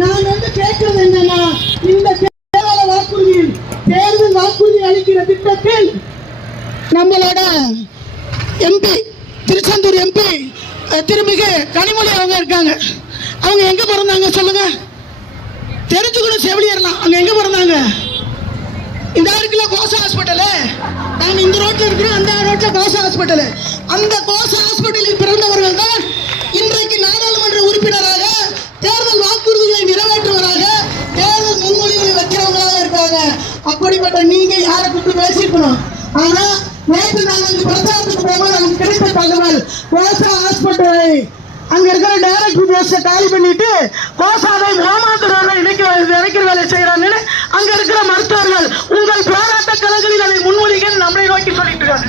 நான் கேட்கிறது என்னன்னா, இந்த தேர்தல் வாக்குறுதி அளிக்கிற திட்டத்தில் நம்மளோட எம்பி, திருச்செந்தூர் எம்பி திருமிகு கனிமொழி அவங்க இருக்காங்க. அவங்க எங்க பிறந்தாங்க சொல்லுங்க, தெரிஞ்சுக்கணும். செவிலியர்லாம் அங்க எங்க பிறந்தாங்க? இந்த இருக்குல்ல கோசா ஹாஸ்பிட்டலு, நாங்கள் இந்த ரோட்ல இருக்கிறோம், அந்த ரோட்ல கோசா ஹாஸ்பிட்டலு. அந்த கோசா ஹாஸ்பிட்டலில் பிறந்தவர்கள் தான் இன்றைக்கு நாடாளுமன்ற உறுப்பினராக, தேர்தல் வாக்குறுதிகளை நிறைவேற்றுவதாக, தேர்தல் முன்மொழிகளை வைக்கிறவங்களாக இருக்காங்க. அப்படிப்பட்ட நீங்க யாரை கூப்பிட்டு பேசிருக்கணும். ஆனா நேற்று நாங்கள் பிரச்சாரத்துக்கு போகும்போது நமக்கு கிடைத்த தகவல், கோசா ஹாஸ்பிட்டலை அங்க இருக்கிற டைரக்டர் போஸ்ட காலி பண்ணிட்டு கோசாவை ஓமாந்தரோட இணைக்கிற வேலை செய்யறாங்கன்னு அங்க இருக்கிற மருத்துவர்கள் உங்கள் போராட்ட களங்களில் அதை முன்மொழிகள் நம்மளை நோக்கி சொல்லிட்டு இருக்காங்க.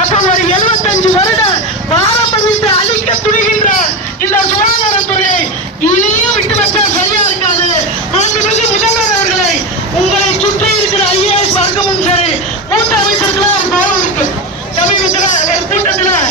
அப்ப ஒரு 75 வருட பாரம்பரியத்தை அழிக்க துணிகின்ற இந்த சுகாதாரத்துறையை இனியும் விட்டு வச்சா சரியா இருக்காது. மாண்புமிகு முதல்வர் அவர்களை, உங்களை சுற்றி இருக்கிற IAS வர்க்கமும் சரி, மூத்த அமைச்சர்களா ஒரு கோலம் இருக்கு. சமீபத்தில் ஒரு கூட்டத்தில்